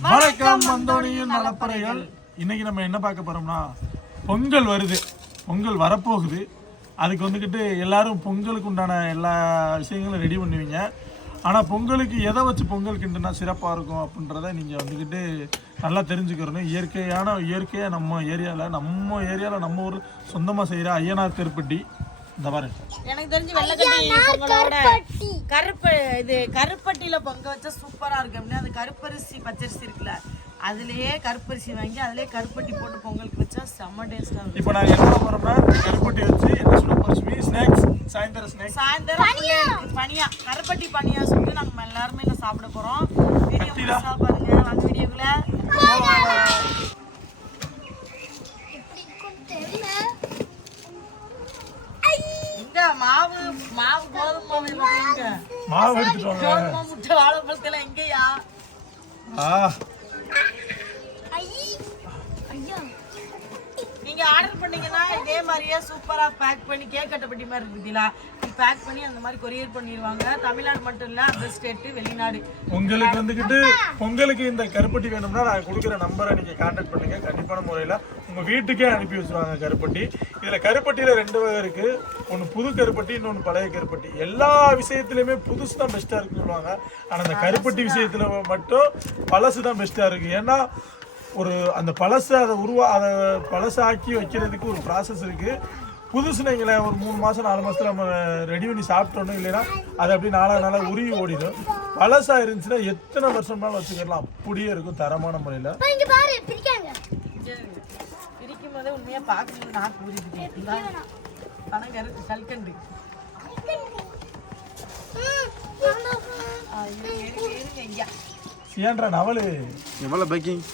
வணக்கம் மந்தோனியின் நலப்பறைகள். இன்னைக்கு நம்ம என்ன பார்க்க போறோம்னா, பொங்கல் வருது, பொங்கல் வரப்போகுது. அதுக்கு வந்துக்கிட்டு எல்லாரும் பொங்கலுக்கு உண்டான எல்லா விஷயங்களும் ரெடி பண்ணுவீங்க. ஆனால் பொங்கலுக்கு எதை வச்சு பொங்கல் கிண்டுனா சிறப்பாக இருக்கும் அப்படின்றத நீங்கள் வந்துக்கிட்டு நல்லா தெரிஞ்சுக்கிறணும். இயற்கையாக நம்ம ஏரியாவில் நம்ம ஊர் சொந்தமாக செய்கிற ஐயனார் கருப்பட்டி. இந்த மாதிரி எனக்கு தெரிஞ்சு வெள்ளக்கட்டி பொங்கலோட கருப்பட்டியில பொங்க வச்சா சூப்பரா இருக்கு. அப்படின்னா அந்த கருப்பரிசி பச்சரிசி இருக்குல்ல, அதுலயே கருப்பரிசி வாங்கி அதுலயே கருப்பட்டி போட்டு பொங்கலுக்கு வச்சா செம்ம டேஸ்டா இருக்கும். இப்போ நாங்கள் என்ன போறோம்னா, கருப்பட்டி வச்சு என்ன சுட ஸ்நாக்ஸ், சாயந்தரம் பனியா கருப்பட்டி பனியா சுட்டு நம்ம எல்லாருமே இங்க சாப்பிட போறோம். வீடியோ பாருங்க, வாங்க வீடியோக்குள்ள. மாவு கோதுமை மாவு எடுத்துட்டு கோதுமை முட்டை வாழைப்பழத்துல எங்கயா நீங்க ஆர்டர் பண்ணீங்கன்னா இதே மாதிரியே சூப்பரா பேக் பண்ணி கேக் கட்டப்பட்டி மாதிரி இருக்குதுல, பேக் பண்ணி அந்த மாதிரி கொரியர் பண்ணிடுவாங்க. தமிழ்நாடு மட்டும் இல்ல, அதர் ஸ்டேட், வெளிநாடு. உங்களுக்கு வந்துக்கிட்டு பொங்கலுக்கு இந்த கருப்பட்டி வேணும்னா நான் கொடுக்குற நம்பரை நீங்கள் கான்டாக்ட் பண்ணுங்க. கண்டிப்பான முறையில் உங்கள் வீட்டுக்கே அனுப்பி வச்சுருவாங்க கருப்பட்டி. இதில் கருப்பட்டியில் 2 வகை இருக்குது. ஒன்று புது கருப்பட்டி, இன்னொன்று பழைய கருப்பட்டி. எல்லா விஷயத்துலையுமே புதுசு தான் பெஸ்ட்டாக இருக்குன்னு சொல்லுவாங்க. ஆனால் அந்த கருப்பட்டி விஷயத்தில் மட்டும் பழசு தான் பெஸ்ட்டாக இருக்குது. ஏன்னா அந்த பழசை அதை பழசாக்கி வைக்கிறதுக்கு ஒரு ப்ராசஸ் இருக்குது. புதுசு நீங்களே ஒரு 3 மாதம் 4 மாதத்தில் நம்ம ரெடி பண்ணி சாப்பிட்டோன்னு, இல்லைன்னா அது அப்படியே நாளாக உருகி ஓடிடும். பழசாக இருந்துச்சுன்னா எத்தனை வருஷம்னாலும் வச்சுக்கலாம், அப்படியே இருக்கும் தரமான முறையில். பிரிக்கும் போதே உண்மையாக பார்க்கும்போது நான் புரிஞ்சுக்கிட்டேன். பனங்கரு கல்கண்டு ஏன்றா நவலு எவ்வளோ பேக்கிங்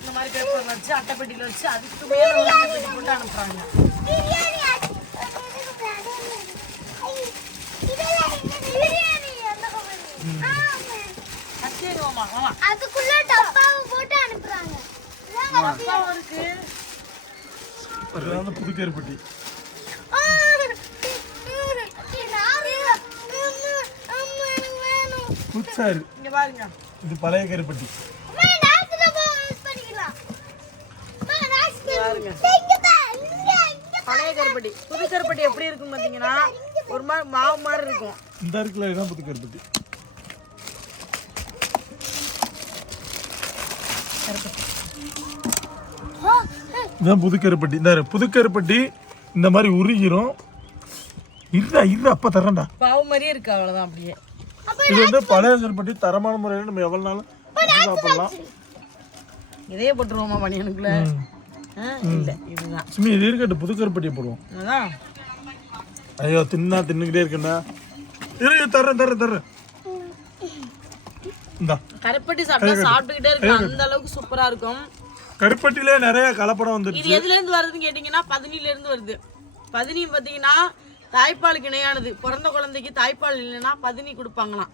இந்த மாதிரி பேப்பர் வச்சு அட்டைப்பெட்டியில் வச்சு அதுக்கு மேலே ஒரு அட்டைப்பெட்டி போட்டு அனுப்புறாங்க. புது கருப்பட்டி புதுசாரு. இங்க பாருங்க, இது பழைய கருப்பட்டி. பழைய கருப்பட்டி புது கருப்பட்டி எப்படி இருக்கும் பாத்தீங்கன்னா, ஒரு மாதிரி மாவு மாதிரி இருக்கும். இந்த இருக்குல்ல, இதுதான் புது கருப்பட்டி. இதுதான் புது கருப்பட்டி. இந்த புது கருப்பட்டி இந்த மாதிரி உருகிரும். அப்ப தரேன்டா, பாவு மாதிரியே இருக்கு, அவ்வளவுதான். அப்படியே இது வந்து பழைய கருப்பட்டி. தரமான முறையில் நம்ம எவ்வளவு நாளும் சாப்பிடலாம். இதே போட்டுருவோமா பனியனுக்குள்ள? இல்ல, இதுதான் சுமி. இது இருக்கட்டும், புது கருப்பட்டியை போடுவோம். அதான். ஐயோ, தின்னுக்கிட்டே இருக்கேன்டா. தர்றேன். இந்த கருப்பட்டி சாப்பிட்டா சாப்பிட்டுக்கிட்டே இருக்கு, அந்த அளவுக்கு சூப்பரா இருக்கும். கருப்பட்டிலே நிறைய கலப்படம் வந்துருச்சு. இது எதுல இருந்து வருதுன்னு கேட்டீங்கன்னா, பதினில இருந்து வருது. பதினி பாத்தீங்கன்னா தாய்ப்பாலுக்கு இணையானது. பிறந்த குழந்தைக்கு தாய்ப்பால் இல்லைன்னா பதினி கொடுப்பாங்களாம்.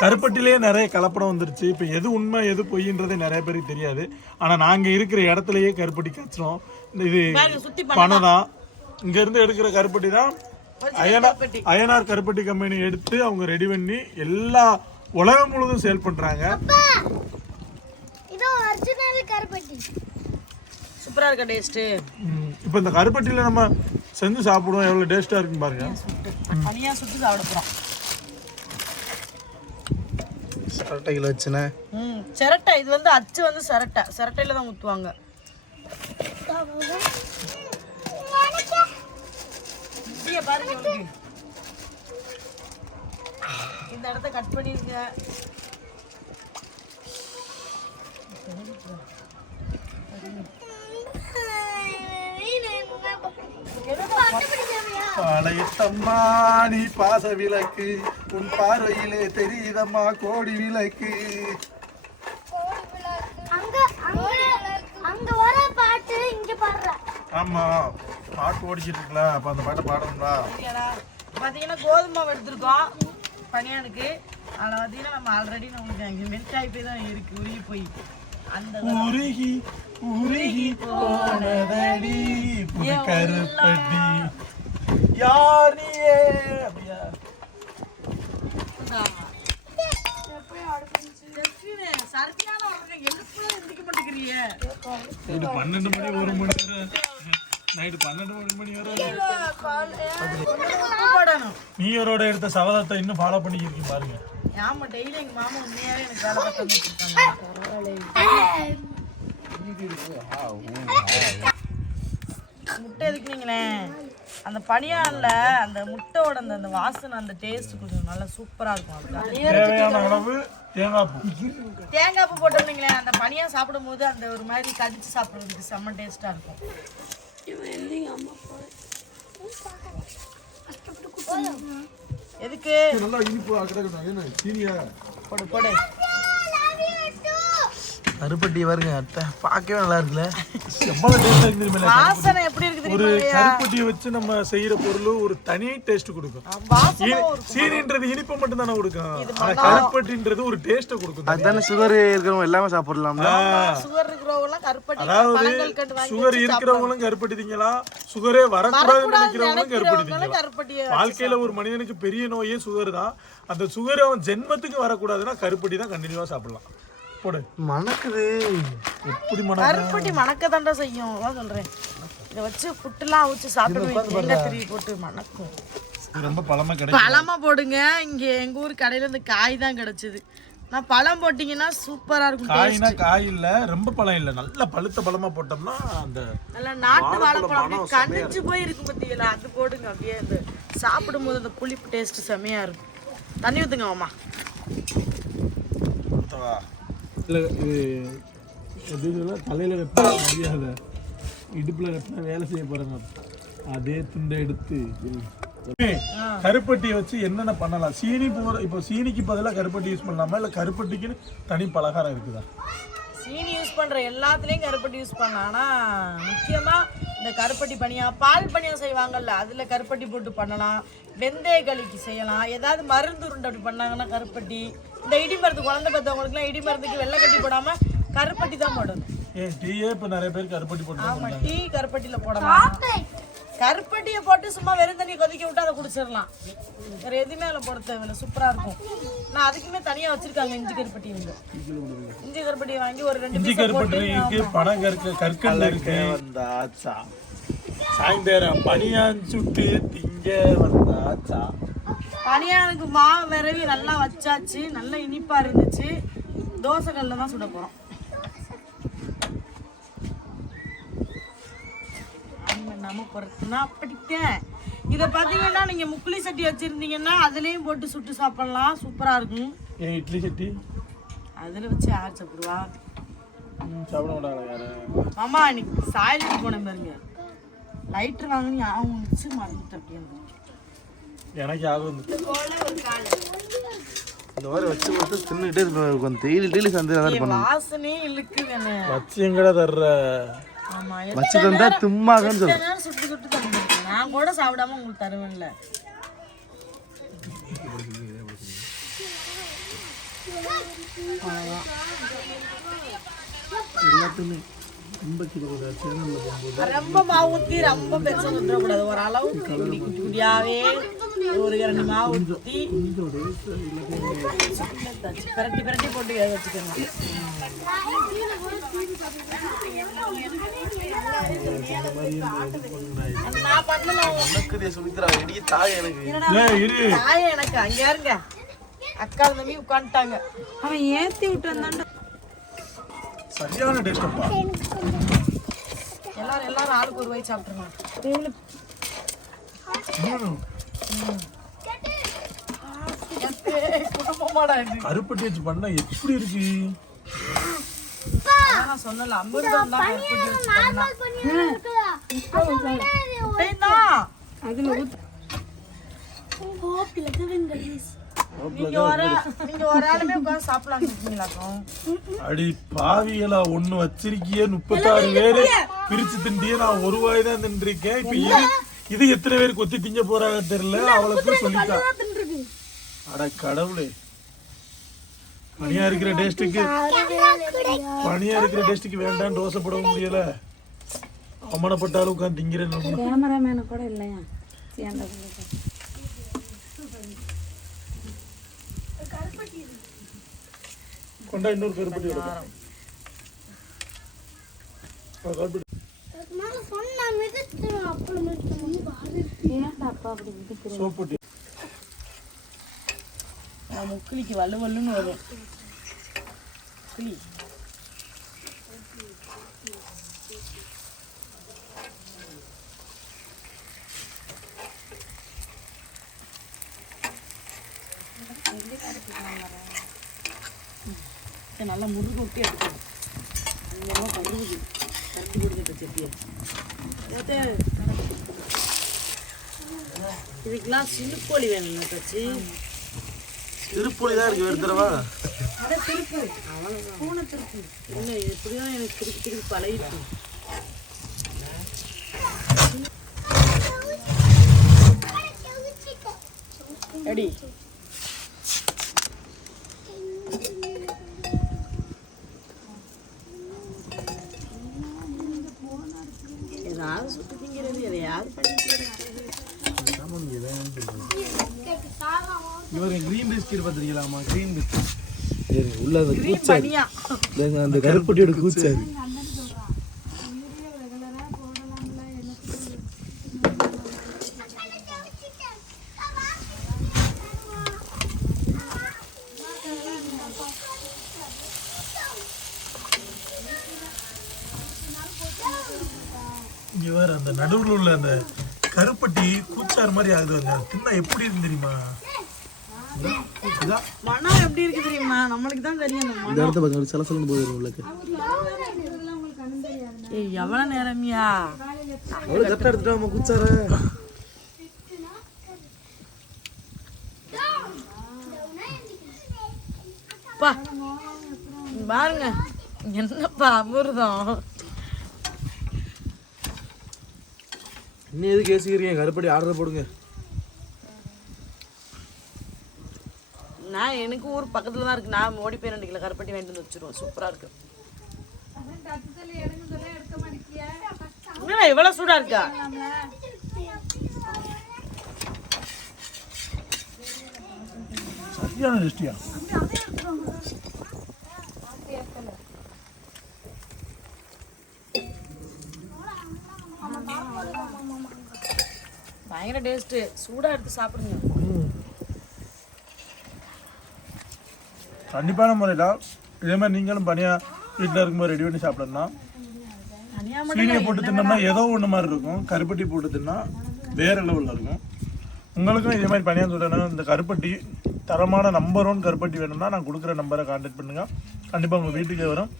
கருப்பட்டிலே நிறைய கலப்படம் வந்துருச்சு. இப்போ எது உண்மை எது பொய்ன்றதே நிறைய பேருக்கு தெரியாது. ஆனால் நாங்கள் இருக்கிற இடத்துலயே கருப்பட்டி காய்ச்சிரும். இது பணம் தான். இங்கேருந்து எடுக்கிற கருப்பட்டி தான் ஐயனார் கருப்பட்டி கம்பெனி எடுத்து அவங்க ரெடி பண்ணி எல்லா உலகம் முழுதும் சேல் பண்ணுறாங்க. சூப்பரா இருக்க டேஸ்ட். இப்போ இந்த கருப்பட்டியில் நம்ம செஞ்சு சாப்பிடுவோம், எவ்வளோ டேஸ்ட்டாக இருக்குன்னு பாருங்க. தனியாக சுட்டு சாப்பிட போகிறோம். சரட்டையில் வச்சுனே. சிரட்டை. இது வந்து அச்சு வந்து சிரட்டையில தான் ஊற்றுவாங்க. இப்படியே பாருங்க, இந்த இடத்த கட் பண்ணிருங்க. பாளையத்தம்மா நீ பாச விளக்கு, உன் பார்வையிலே தெரியுதம்மா கோடி விளக்கு. ஆமா, பாட்டு ஓடிச்சிட்டு இருக்கல, அப்ப அந்த பாட்டை பாடணும்டா. பாத்தீங்கன்னா கோதுமை மாவு எடுத்திருக்கோம் பனியானுக்கு. அதில் பார்த்தீங்கன்னா நம்ம ஆல்ரெடி நம்மளுக்கு மெல்டாய் போய் தான் இருக்கு, உருகி போய். அந்த உருகி போனதடி புது கருப்பட்டி. யார் நீயே அப்படியா? சரியான எழுப்புல எந்திக்க மாட்டேங்கிறீங்க. நைட்டு 12 மணி 1 மணி வரை நைட்டு 12 மணி வரை நீயரோட எடுத்த சபதத்தை இன்னும் ஃபாலோ பண்ணிக்கிறீங்க பாருங்க. ஆமா டெய்லி எங்க மாமா உண்மையாவே எனக்கு வேலை பார்த்து வந்துருக்காங்க. முட்டை எதுக்குனீங்களே அந்த பனியான்ல அந்த முட்டையோட அந்த வாசனை அந்த டேஸ்ட் கொஞ்சம் நல்லா சூப்பரா இருக்கும். தேவையான அளவு தேங்காய் பூ போட்டோம்னீங்களே அந்த பனியா சாப்பிடும் போது அந்த ஒரு மாதிரி கடிச்சு சாப்பிடுறதுக்கு செம்ம டேஸ்டா இருக்கும். எதுக்கு நல்லா இனிப்பு சீனியா போடு போடு. கருப்பட்டி வருங்க அத்தை பார்க்கவே நல்லா இருக்குல்ல. எவ்வளவு டேஸ்டா இருக்கு. வாசனை எப்படி இருக்குது ஒரு தெரியுமா? கருப்பட்டியை வச்சு நம்ம செய்யற பொருள் ஒரு தனி டேஸ்ட் கொடுக்கும். வாசனை சீனின்றது இனிப்பு மட்டும் தானே கொடுக்கும். ஆனா கருப்பட்டின்றது ஒரு டேஸ்ட கொடுக்கும். அதுதானே சுகர் இருக்கிறவங்க எல்லாமே சாப்பிடலாம்ல. சுகர் இருக்கிறவங்க எல்லாம் கருப்பட்டி அதாவது பழங்கள் கட்டு வாங்கி சுகர் இருக்கிறவங்களும் கருப்பட்டி திங்கலாம், சுகரே வரக்கூடாதுன்னு நினைக்கிறவங்களும் கருப்பட்டி திங்கலாம். கருப்பட்டியை வாழ்க்கையில ஒரு மனிதனுக்கு பெரிய நோயே சுகர் தான். அந்த சுகர் அவன் ஜென்மத்துக்கு வரக்கூடாதுன்னா கருப்பட்டி தான் கண்டினியூவா சாப்பிடலாம். போடு. மணக்குது எப்படி மணக்கும்? கருப்பட்டி மணக்க தாண்டா செய்யும். அதான் சொல்றேன். இதை வச்சு புட்டுலாம் அவிச்சு சாப்பிட்டு தேங்காய் திருவி போட்டு மணக்கும். ரொம்ப பழமா கிடைக்கும். பழமா போடுங்க. இங்க எங்க ஊர் கடையில இந்த காய் தான் கிடைச்சது. நான் பழம் போட்டீங்கன்னா சூப்பரா இருக்கும். காய்னா காய் இல்ல, ரொம்ப பழம் இல்ல, நல்ல பழுத்த பழமா போட்டோம்னா அந்த நல்லா நாட்டு வாழைப்பழம் அப்படியே கண்டிச்சு போய் இருக்கும் பத்தியில அது போடுங்க. அப்படியே அந்த சாப்பிடும் போது அந்த புளிப்பு டேஸ்ட் செமையா இருக்கும். தண்ணி ஊத்துங்க மாமா. இல்ல இது தலையில வெப்ப முடியாத, இடுப்புல வெப்ப வேலை செய்ய போறாங்க. அதே துண்டை எடுத்து கருப்பட்டியை வச்சு என்னென்ன பண்ணலாம்? சீனி போற, இப்போ சீனிக்கு பதிலாக கருப்பட்டி யூஸ் பண்ணலாமா, இல்ல கருப்பட்டிக்குன்னு தனி பலகாரம் இருக்குதா? சீனி யூஸ் பண்ற எல்லாத்துலயும் கருப்பட்டி யூஸ் பண்ணலாம். ஆனா முக்கியமா இந்த கருப்பட்டி பனியா, பால் பனியா செய்வாங்கல்ல, அதுல கருப்பட்டி போட்டு பண்ணலாம். வெந்தய களிக்கு செய்யலாம். ஏதாவது மருந்து உருண்டை அப்படி பண்ணாங்கன்னா கருப்பட்டி. இந்த இடி மருந்து குழந்தை பெற்றவங்களுக்குலாம் இடி மருந்துக்கு வெள்ளை கட்டி போடாம கருப்பட்டி தான் போடணும். ஏன் டீயே இப்போ நிறைய பேர் கருப்பட்டி போட்டு ஆமா, டீ கருப்பட்டியில போடலாம். கருப்பட்டியை போட்டு சும்மா வெறும் தண்ணி கொதிக்க விட்டு அதை குடிச்சிடலாம். வேற எதுவுமே அதில் போட தேவையில்லை. சூப்பரா இருக்கும். நான் அதுக்குமே தனியா வச்சிருக்காங்க இஞ்சி கருப்பட்டி. இஞ்சி கருப்பட்டியை வாங்கி ஒரு 2 இஞ்சி கருப்பட்டி இருக்கு, பனம் கற்கண்டு இருக்கு. வந்தாச்சா சாயந்தரம் பனியான் சுட்டு திங்க வந்தாச்சா. பனியானுக்கு மாவு விரவி நல்லா வச்சாச்சு. நல்லா இனிப்பா இருந்துச்சு. தோசை கல்ல தான் சுட போறோம். நம்ம பொறுத்துனா அப்படித்தான். இதை பார்த்தீங்கன்னா நீங்க முக்குளி சட்டி வச்சிருந்தீங்கன்னா அதுலயும் போட்டு சுட்டு சாப்பிடலாம். சூப்பரா இருக்கும். ஏன் இட்லி சட்டி அதுல வச்சு யார் சாப்பிடுவா? சாப்பிட மாட்டாங்களா யாரு? மாமா இன்னைக்கு சாயலுக்கு போனேன் பாருங்க. லைட்டர் வாங்கி அவங்க வச்சு மறந்துட்டு அப்படியே எனக்கு ஆகும். இந்த மாதிரி வச்சு போட்டு தின்னுட்டே இருப்பேன். டெய்லி டெய்லி சந்தை வாசனையே இழுக்குது என்ன. வச்சு எங்கடா தர்ற? ஆமா, வச்சு தந்தா தும்மாகன்னு சொல்லு. சுட்டு சுட்டு தந்துருக்கேன். நான் கூட சாப்பிடாம உங்களுக்கு தருவேன்ல. எல்லாத்துமே ரொம்ப மாவு ஊற்றி ரொம்ப பெருசா ஊற்றக்கூடாது. ஒரு அளவுக்கு இப்படி குட்டி குட்டியாவே ஒரு 2 மாவு ஊற்றி பிரட்டி பிரட்டி போட்டு வேக வச்சுக்கணும். நான் பண்ணல. தாய் எனக்கு அங்க இருங்க. அக்கா தம்பி உட்காந்துட்டாங்க. அவன் ஏத்தி விட்டு வந்தாண்ட சரியான டேஸ்டப்பா. எல்லாரும் ஆளுக்கு ஒரு வாய் சாப்பிட்டுருங்க. குடும்பமாடா இது. கருப்பட்டி வச்சு பண்ணா எப்படி இருக்கு? நான் சொன்னல அமிர்தம் தான் கருப்பட்டி வச்சு பண்ணா. அதுல நீங்க ஒரு ஆளுமே உட்காந்து சாப்பிடலாம் இருக்கீங்களாக்கும். அடி பாவிகளா, ஒண்ணு வச்சிருக்கியே 36 பேரு பிரிச்சு திண்டியே. நான் ஒரு வாய் தான் தின்றிருக்கேன். இப்ப இது எத்தனை பேர் கொத்தி திங்க போறாங்க தெரியல. அவளுக்கு சொல்லிட்டா. அட கடவுளே, பனியா இருக்கிற டேஸ்டுக்கு வேண்டாம் தோசை போடவும் முடியல. அவமானப்பட்டாலும் உட்காந்து திங்கிறேன். கேமராமேன கூட இல்லையா? கொண்டா இன்னொரு கருப்பட்டி வரும். கருப்பட்டி ஏன்டா அப்பா அப்படி விதிக்கிற? சோப்பட்டி முக்கிலிக்கு வலு வலுன்னு வரும். கிளி நல்லா முருகு விட்டு எடுக்கணும். இதெல்லாம் கருவுது கட்டி கொடுக்கிட்ட செட்டியை இதுக்கெல்லாம் சிலுக்கோழி வேணும் தச்சு. திருப்பூலி தான் இருக்கு வேறு தடவை. திருப்பு அவ்வளோதான் பூனை திருப்பு இல்லை எப்படியும் எனக்கு திருப்பி திருப்பி பழகிட்டு. அடி ஏதாவது சுட்டு திங்கிறது எதையாவது பண்ணிக்கிறது. இவருக்கு கிரீன் பிஸ்கெட் பார்த்துருக்கலாமா? கிரீன் பிஸ்கெட் உள்ள அந்த கிரீம் பனியா அந்த கருப்பட்டியோட கூச்சாரு. இங்க வேற அந்த நடுவுல உள்ள அந்த கருப்பட்டி கூச்சார் மாதிரி ஆகுது. அந்த தின்னா எப்படி இருக்கு தெரியுமா? மனம் எப்படி இருக்கு தெரியுமா? நம்மளுக்கு தான் தெரியும் அந்த இந்த இடத்த பார்க்க சில சொல்லும் போது உள்ளக்கு ஏய் எவ்வளவு நேரமியா அவ்வளோ கரெக்டாக எடுத்துட்டா நம்ம கூச்சார. பா பாருங்க என்னப்பா அமிர்தம். இன்னும் எதுக்கு யோசிக்கிறீங்க? கருப்பட்டி ஆர்டர் போடுங்க. நான் எனக்கு ஊர் பக்கத்துல தான் இருக்கு. நான் ஓடி போய் 2 கிலோ கருப்பட்டி வாங்கிட்டு வந்து வச்சிருவோம். சூப்பரா இருக்கு. என்னடா இவ்வளவு சூடா இருக்கா? சரியான டேஸ்டியா. பயங்கர டேஸ்ட். சூடா எடுத்து சாப்பிடுங்க. கண்டிப்பான முறையில் இதே மாதிரி நீங்களும் பனியா வீட்டில் இருக்கும்போது ரெடி பண்ணி சாப்பிடணும்னா சீனியை போட்டு தின்னோம்னா ஏதோ ஒன்று மாதிரி இருக்கும். கருப்பட்டி போட்டு தின்னா வேறு லெவலில் இருக்கும். உங்களுக்கும் இதே மாதிரி பனியா சொல்லணும். இந்த கருப்பட்டி தரமான நம்பர் 1 கருப்பட்டி வேணும்னா நான் கொடுக்குற நம்பரை கான்டாக்ட் பண்ணுங்கள். கண்டிப்பாக உங்கள் வீட்டுக்கே வரும்.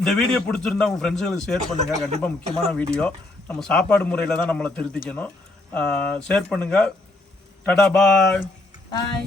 இந்த வீடியோ பிடிச்சிருந்தா உங்கள் ஃப்ரெண்ட்ஸுகளுக்கு ஷேர் பண்ணுங்கள். கண்டிப்பாக முக்கியமான வீடியோ. நம்ம சாப்பாடு முறையில் தான் நம்மளை திருத்திக்கணும். ஷேர் பண்ணுங்கள். டாடா பாய். பாய்.